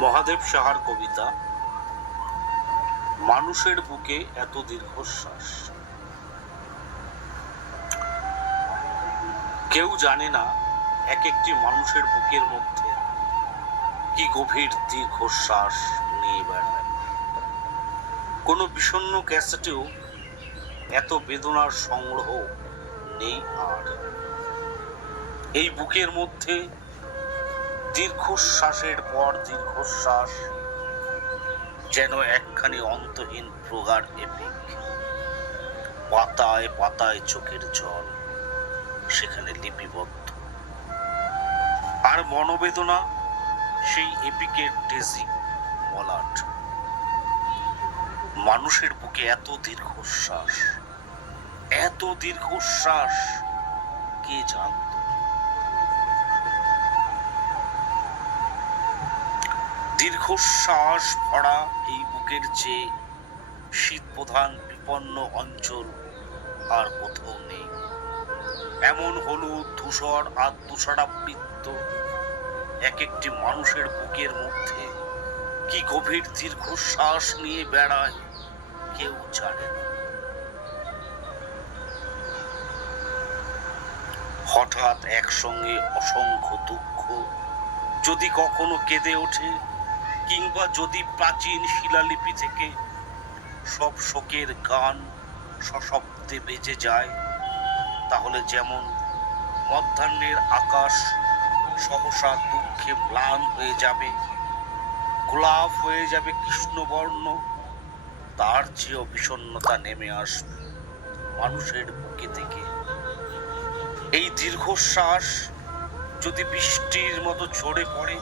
মহাদেব সাহার কবিতা মানুষের বুকে এত দীর্ঘশ্বাস। কেউ জানে না এক একটি মানুষের বুকের মধ্যে কি গভীর দীর্ঘশ্বাস নিয়ে বেড়ায়। কোনো বিষণ্ণ ক্যাসেটেও এত বেদনার সংগ্রহ নেই আর। এই বুকের মধ্যে দীর্ঘশ্বাসের পর দীর্ঘশ্বাস, যেন একখানি অন্তহীন প্রগাঢ় এপিক। পাতায় পাতায় চোখের জল সেখানে লিপিবদ্ধ, আর মনোবেদনা সেই এপিকের ডেজিক মলাট। মানুষের বুকে এত দীর্ঘশ্বাস, এত দীর্ঘশ্বাস কে জানত? দীর্ঘশ্বাস ভরা এই বুকের চেয়ে শীতপ্রধান বিপন্ন অঞ্চল আর কোথাও নেই। এমন হলুদ ধূসর আর তুষারাবৃত এক একটি মানুষের বুকের মধ্যে কি গভীর দীর্ঘশ্বাস নিয়ে বেড়ায় কেউ জানে না। হঠাৎ একসঙ্গে অসংখ্য দুঃখ যদি কখনো কেঁদে ওঠে, কিংবা যদি প্রাচীন শিলালিপি থেকে সব শোকের গান সশব্দে বেজে যায়, তাহলে যেমন মধ্যাহ্নের আকাশ সহসা দুঃখে ম্লান হয়ে যাবে, গোলাপ হয়ে যাবে কৃষ্ণবর্ণ, তার চেয়েও বিষণ্ণতা নেমে আসবে মানুষের বুকে থেকে। এই দীর্ঘশ্বাস যদি বৃষ্টির মতো ঝরে পড়ে,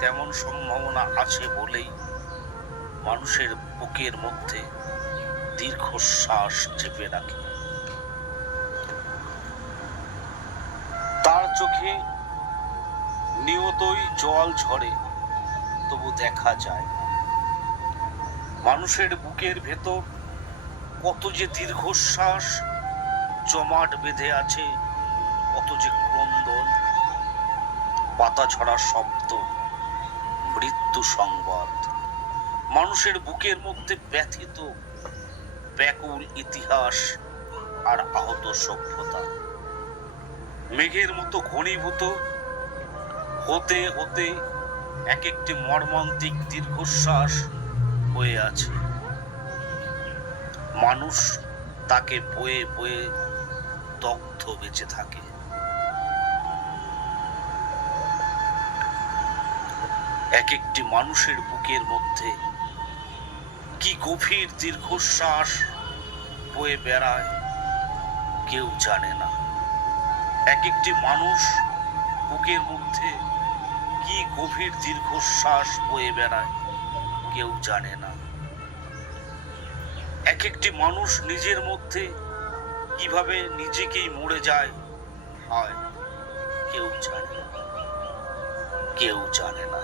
তেমন সম্ভাবনা আছে বলেই মানুষের বুকের মধ্যে দীর্ঘশ্বাস চেপে রাখে। তার চোখে নিয়তই জল ঝরে, তবু দেখা যায় না। মানুষের বুকের ভেতর কত যে দীর্ঘশ্বাস জমাট বেঁধে আছে, কত যে ক্রন্দন, পাতা ঝরার শব্দ, মৃত্যু সংবাদ। মানুষের বুকের মধ্যে ব্যথিত ব্যাকুল ইতিহাস আর আহত সভ্যতা। মেঘের মতো ঘনীভূত হতে হতে এক একটি মর্মান্তিক দীর্ঘশ্বাস হয়ে আছে। মানুষ তাকে বয়ে বয়ে দগ্ধ বেঁচে থাকে। এক একটি মানুষের বুকের মধ্যে কি গভীর দীর্ঘশ্বাস বয়ে বেড়ায় কেউ জানে না। এক একটি মানুষ বুকের মধ্যে কি গভীর দীর্ঘশ্বাস বয়ে বেড়ায় কেউ জানে না। এক একটি মানুষ নিজের মধ্যে কিভাবে নিজেকেই মরে যায়, হয় কেউ জানে না, কেউ জানে না।